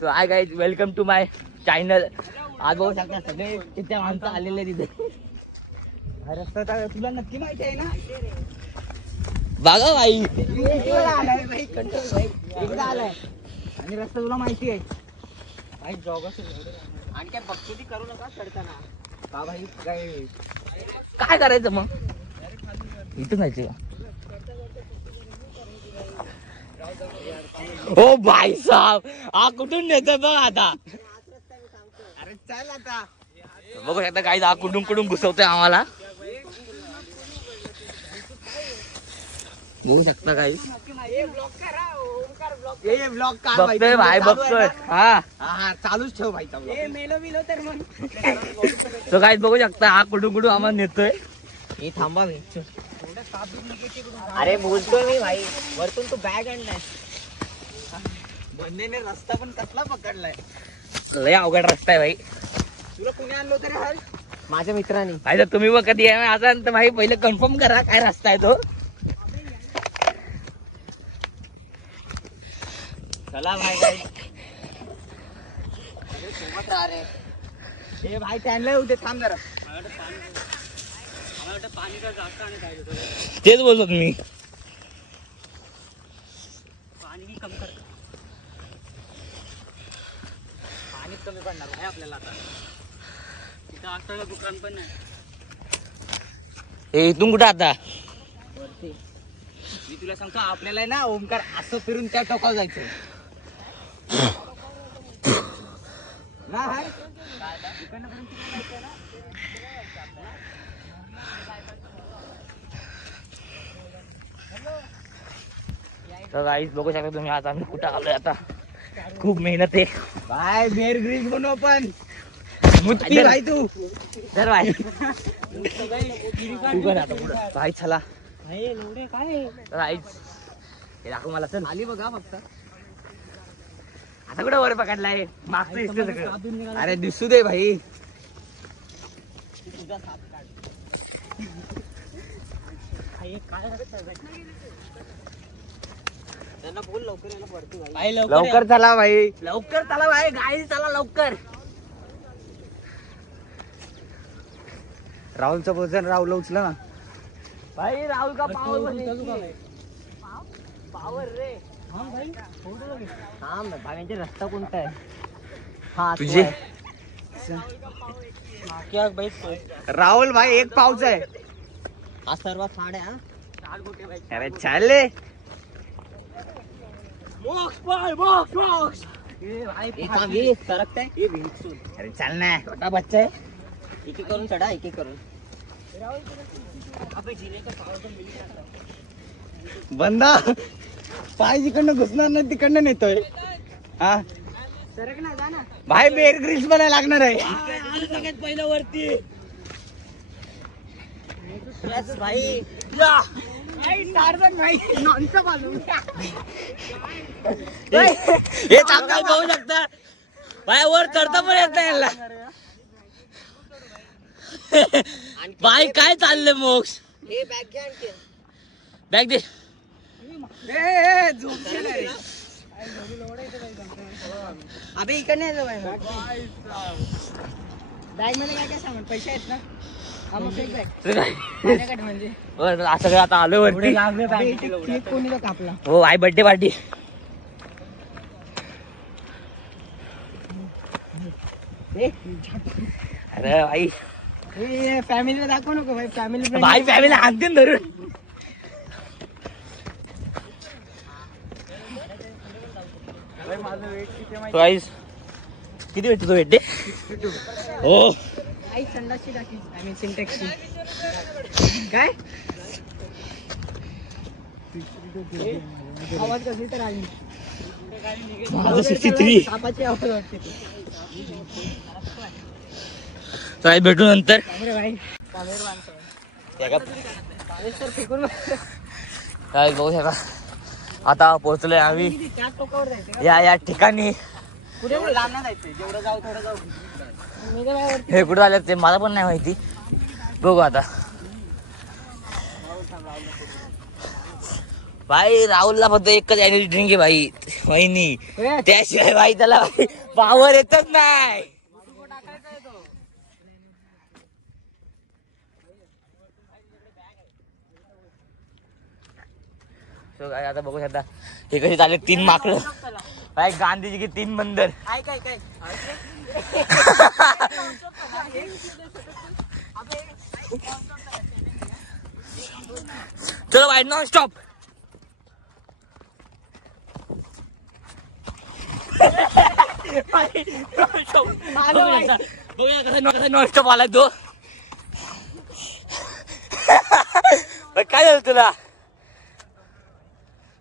So hi guys, welcome to my channel. आज बघू शकता सगळे किती माणसं आलेले तिथे. रस्ता तुला नक्की माहिती आहे ना? बघा भाई एकदा आलाय आणि रस्ता तुला माहिती आहे भाई. जॉगस आणि काय बघतो करू नका चढताना. का भाई काय करायचं मग? इथं जायचं का? ओ भाई साहब, हा कुठून नेतोय बघ आता. अरे चल आता बघू शकता काही हा कुठून कुठून घुसवतोय आम्हाला. बघू शकता काही बघतोय भाई, बघतोय. हा चालूच ठेव भाई. तो काही बघू शकता हा कुठून कुठून आम्हाला नेतोय. हे थांबा मी. अरे बोलतोय मी भाई, वरतून तू बॅग आणलाय. बंदेने रस्ता पण कसला पकडलाय. लय अवघड रस्ता आहे भाई. तुला कुणी आणलं होतं रे? हर माझ्या मित्रांनी. भाई तर तुम्ही बघ कधी आहे आता तर भाई पहिले कन्फर्म करा काय रस्ता आहे तो. चला भाई सोबत राहा रे. हे भाई त्यांना उद्या थांब जरा. तेच बोलतो तुम्ही. पाणी कमी कर. पाणी कमी पडणार आहे आपल्याला आता. तिथं असं दुकान पण नाही. हे इथून कुठं आता? वरती. मी तुला सांगतो आपल्याला ना ओमकार असं फिरून त्या टोकावर जायचं ना. तर गाईस बघू शकता तुम्ही आज आम्ही कुठं आलोय आता. खूप मेहनत आहे भाई. बेअर ग्रिल्स बनव पण मुत्ती भाई. तू धर भाई. तू कर आता पुढं भाई. चला गाईस हे दाखव मला. चल आली बघा फक्त. आता कुठं वर पकडलाय? मागचं दिसतंय सगळं. अरे दिसू दे भाई. त्यांना बोल लवकर यायला पडतो भाई. लवकर चला भाई, लवकर चला भाई. गाडी चला लवकर. राहुलचं वजन राहुल उचला ना भाई. राहुल का पावर पावर रे. हा भाग्यांचे रस्ता कोणता आहे? हा तुझे राहुल भाई एक पावच आहे. हा सर्व फाड आहे. अरे चालले अरे चल ना. छोटा बच्चा आहे. एक एक करून चढा. एक एक करून. बंदा पाय जिकडनं घुसणार नाही तिकडनं नेतोय. हा सरक ना जा ना भाई. बेअर ग्रिल्स बनायला लागणार आहे. सगळ्यात पहिलं वरती भाई. हे चांगलं पाहू शकता भाई. वर चढता पण येत नाही याला. भाई काय चाललंय मोक्ष? बॅग दे. अबे इकडे नाही बॅग मध्ये काय काय सामान? पैसे आहेत ना? सगळं आता आलो वरती. कापला हो आई बर्थडे पार्टी. अरे भाई फॅमिलीला दाखवू नको भाई. फॅमिली भाई फॅमिली आणते धरून. किती भेटतो तो वेट? हो संडासची टाकी. आय मीन सिंटेक्सची. काय आवाज कशी तर आली. 63 सापाची आवाज वाटते. काय भेटू नंतर भाई. काय बघू शकता आता पोहोचलोय आम्ही या ठिकाणी. कुठे लांब नाही जायचंय. जेवढं जाऊ थोडं जाऊ. हे कुठं आलं ते मला पण नाही माहिती. बघू आता. भाई राहुलला फक्त एकच एनर्जी ड्रिंक आहे भाई वहिनी, त्याशिवाय भाई त्याला पावर येतच नाही. आता बघू शकता हे कसे चालले 3 माकडं भाई, गांधीजी की 3 बंदर. चलो भाई नॉन स्टॉप. नॉन स्टॉप आला तो. काय झालं तुला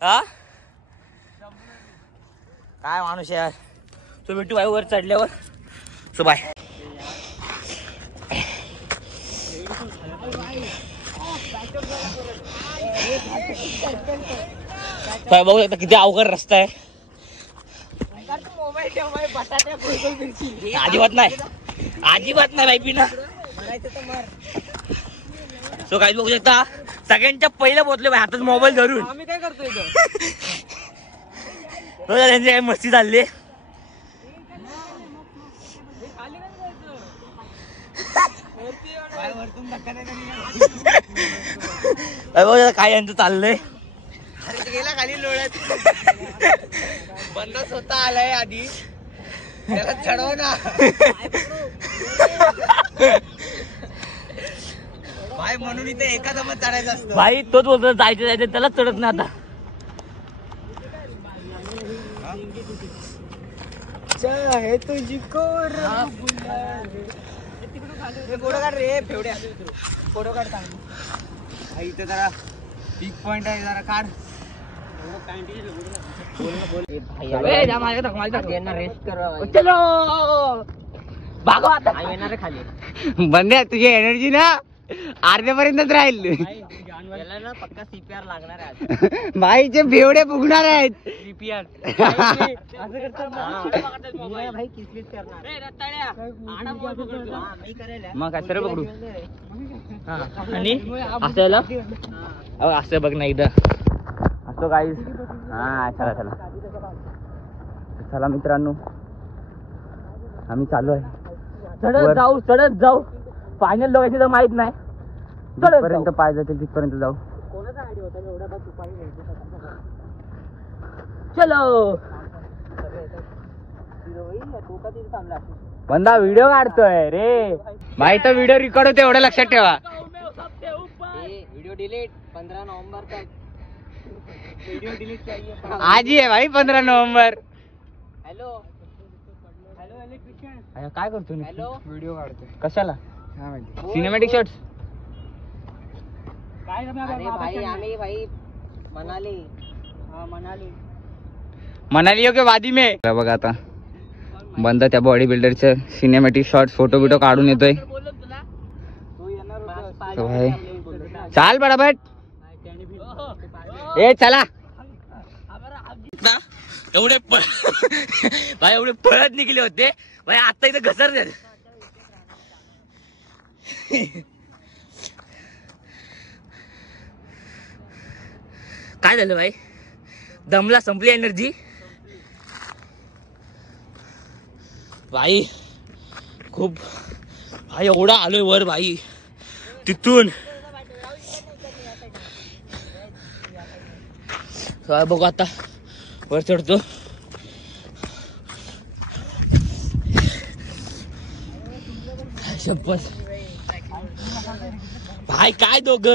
हा? काय माणूस यार. सो भेटू भाई वर चढल्यावर. So bye. काय बघू शकता किती अवघड रस्ता आहे. अजिबात नाही, अजिबात नाही भाई पिना. सो काय बघू शकता सगळ्यांच्या पहिल्या पोहोचले भाई हातात मोबाईल धरून. आम्ही काय करतोय त्यांची काय मस्ती चालली. काय यांचं चाललंय. गेला खाली लोळत. बंदा स्वतः आलाय आधी त्याला चढव ना भाई. म्हणून इथे एका दमत चढायचं असतं भाई. तोच बोलतो जायचं जायचं त्याला चढत नाही. आता चाहे तुझको फोटो काढ रे फेवड्या. फोटो काढ चांगली. इथे जरा पिक पॉइंट आहे जरा काढ. चलो भागो आता. येणार खाली बंद्या तुझी एनर्जी ना अर्ध्यापर्यंतच राहील. याला ना पक्का सीपीआर लागणार आहे. भाईचे बेवडे फुगणार आहेत. सीपीआर भाई किसलीच करणार मग काय सर्व पकडू. आणि असं असं बघ ना एकदा असं गाईज. हा चला चला चला मित्रांनो आम्ही चालू आहे. चढत जाऊ. फायनल लोकांची तर माहित नाही. जिथपर्यंत पाय जातील तिथपर्यंत जाऊ. चलो बंदा व्हिडिओ काढतोय रे भाई. तर व्हिडिओ रेकॉर्ड होते एवढं लक्षात ठेवा. व्हिडिओ डिलीट 15 नवंबर तक. व्हिडिओ डिलीट चाहिए आज ही आहे भाई 15 नवंबर. हॅलो हॅलो इलेक्ट्रिशियन काय करतो. हॅलो व्हिडिओ काढतोय कशाला सिनेमॅटिक शॉट्स. अरे भाई आम्ही भाई मनाली के वादी में बघा आता बंदा त्या बॉडी बिल्डरचे सिनेमॅटिक शॉट्स फोटो बिटो काढून येतोय. चाल बडाबट ए चला. एवढे भाई एवढे पळत निघले होते भाई. आता इथे घसरते. काय झालं भाई दमला संपली एनर्जी भाई. खूप भाई एवढा आलोय वर भाई. तिथून बघू आता वर चढतो. शपथ भाई काय दोघ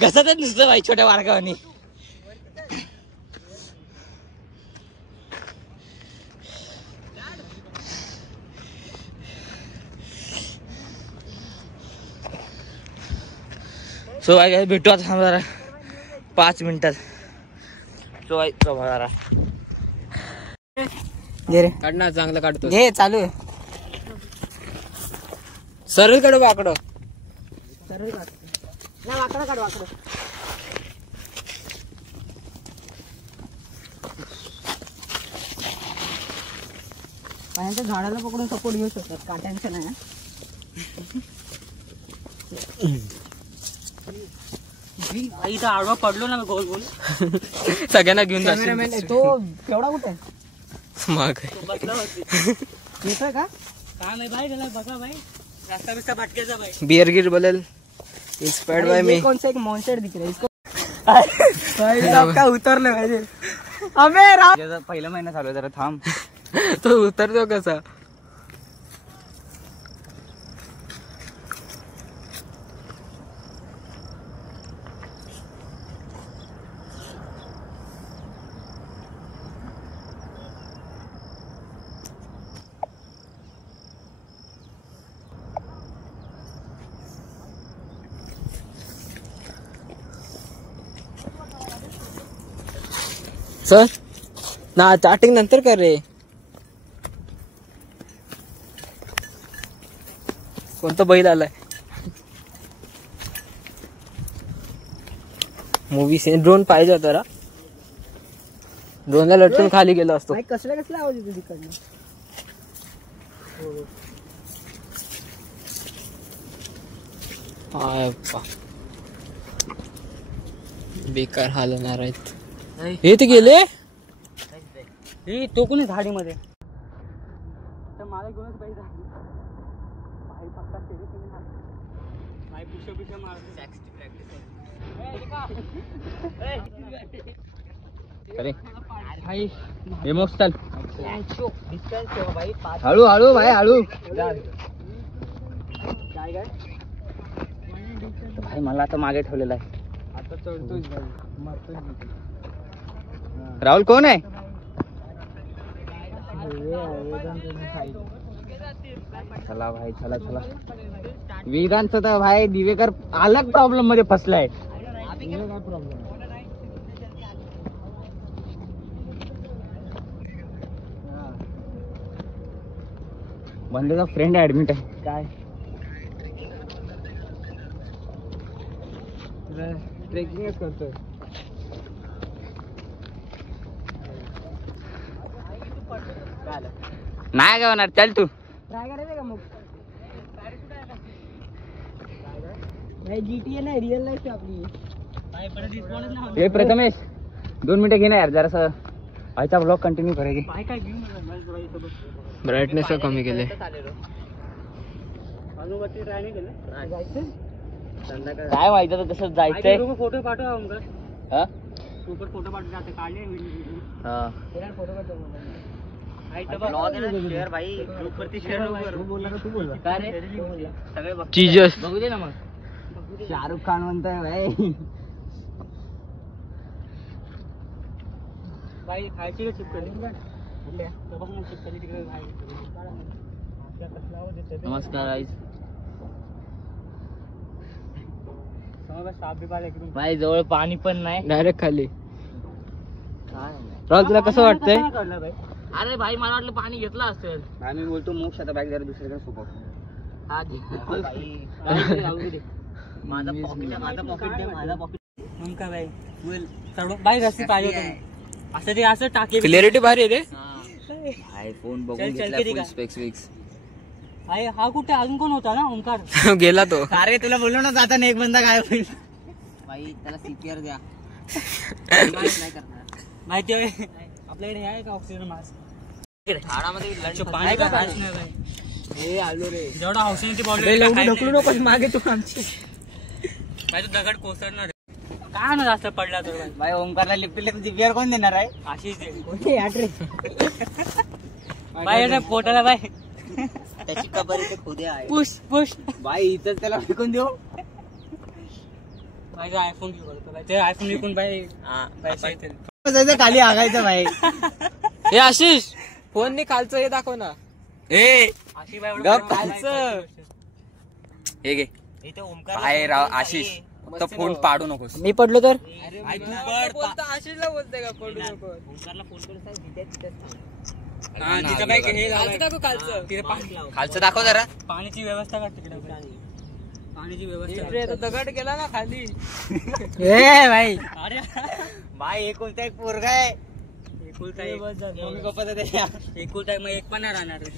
घसतच नुसतं भाई छोट्या बारकावानी. सो भाई भेटू आता जरा 5 मिनिटात. सो भाई जरा काढणार चांगलं काढतो. हे चालू आहे. सरळ काढ वाकडं. सरळ काढ ना वाकडं काढ वाकडं. पाण्याच्या झाडाला पकडून सपोर्ट घेऊ शकतात. काट्यांचं नाही. इथं आडवा पडलो ना गोल गोल. सगळ्यांना घेऊन जाशील. तो केवढा कुठे माग येतोय का काय नाही भाई. त्याला बघा भाई रास्ता बिस्ता भटकेचा भाई. बियर गिर बदल इंस्पायर्ड बाय मी. कौन सा एक मॉन्स्टर दिख रहा है इसको. भाई का उतरलं पाहिजे. अबे राम पहिला महिना चालू जरा थांब. तो उतरतो कसा. सर ना चाटिंग नंतर कर रे. कोणता बैल आलाय. मूवी सीन ड्रोन पाहिजे होता रा. ड्रोनला लटकून खाली गेलो असतो. कसला कसला आवाज येतो तिकडनं. बेकार हाल होणार आहेत. हे ते गेले. तो कोणी झाडीमध्ये मला घेऊनच पाहिजे. हळू हळू भाई हळू. भाई मला आता मागे ठेवलेला आहे. आता चढतोय. राहुल कोण आहे. चला भाई चला चला. वेदांत तर भाई दिवेकर अलग प्रॉब्लेम मध्ये फसलाय. बंदेचा फ्रेंड ऍडमिट आहे. काय ट्रेकिंगच करतोय. नाही का होणार. चल तू. ट्राय करायचं का मग. जीटीए नाही रिअल लाईफ आपली. हे प्रथमेश 2 मिनिटं घे ना यार जरासं. आजचा ब्लॉग कंटिन्यू करायची. ब्राईटनेस कमी केले. काय माहिती तर तसंच जायचंय. फोटो पाठवा फोटो पाठवून काढले. चीजस बघू दे ना मग. शाहरुख खान म्हणताय भाई. बाई खायची का चिपकली. नमस्कार गाईस. भाई जवळ पाणी पण नाही. डायरेक्ट खाली. राहुल तुला कसं वाटतंय. अरे भाई मला वाटलं पाणी घेतलं असेल. आम्ही बोलतो मोक्ष आता बॅग जरा दुसरीकडे सोपव. माझा पॉकेट मग काय बाई बोल चढू बाई रस्सी पाहिजे होतं. असं ते असं टाके. क्लिअरिटी भारी आहे रे. आयफोन बघून चल, घेतला किती फुल का? स्पेक्स विक्स. आहे हा कुठे अजून कोण होता ना ओंकार. गेला तो. अरे तुला बोललो ना जाताना एक बंदा काय होईल. भाई त्याला सीपीआर द्या. नाही करणार माहिती आहे आपल्याकडे हे आहे का ऑक्सिजन मास्क. झाडामध्ये पाणी का काहीच नाही बाई. हे आलो रे. जेवढा ऑक्सिजनची बॉटल ढकलू नकोस मागे तू आमची. बाई तो दगड कोसळणार. काय ना जास्त पडला तर बाई. भाई ओमकारला लिफ्टला सीपीआर कोण देणार आहे. अशीच दे. कोणते ऍड्रेस. बाई याच्या पोटाला बाई त्याची कबर इथे खुदे आहे. Push push. भाई इथं त्याला विकून देऊ. बाई आयफोन घेऊ करतो बाई. ते आयफोन विकून बाई पैसे येतील. खाली आगायचं भाई. हे आशिष फोन ने खालचं हे दाखव ना. अशी बाई एवढं गप करून खालचं. हे घे. इथे ओमकार आहे राव आशिष. फक्त फोन पाडू नकोस. मी पडलो तर. आशिषला बोलते का पडू नको. ओमकारला फोन करून सांग तिथं बाई हे झालं. तिथे खालचं दाखव जरा. पाण्याची व्यवस्था कर तिकडे. पाण्याची व्यवस्था दगड गेला ना खाली. ए भाई अरे भाई एकुलता एक पोरगा आहे. एकुलता एक मम्मी पप्पाचा त्याच्या. एकुलता मग एक पण नाही राहणार रे.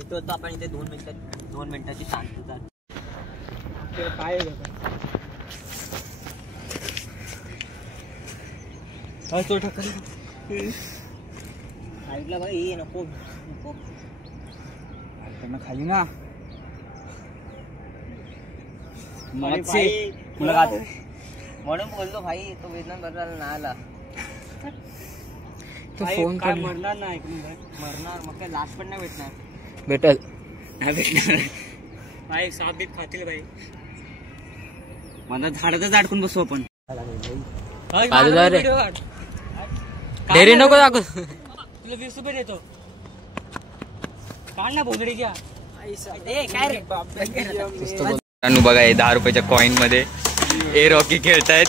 इथं होतो आपण इथे 2 मिनिटाची शांतता. काय साईडला भाई नको नको त्यांना खाली ना म्हणून बोलतो भाई तो वेदना बदलायला नाही आला तो फोन काय मरणार नाही मरणार मग काय लाच पण नाही भेटणार भेटल नाही भेटणार भाई साप बीप खातील भाई मला झाडातच अडकून बसू आपण डेअरी नको दाखव तुला 20 रुपये देतो काढ ना भोंगडी घ्या काय रे बघा हे 10 रुपयाच्या कॉइन मध्ये ए रॉकी खेळतायत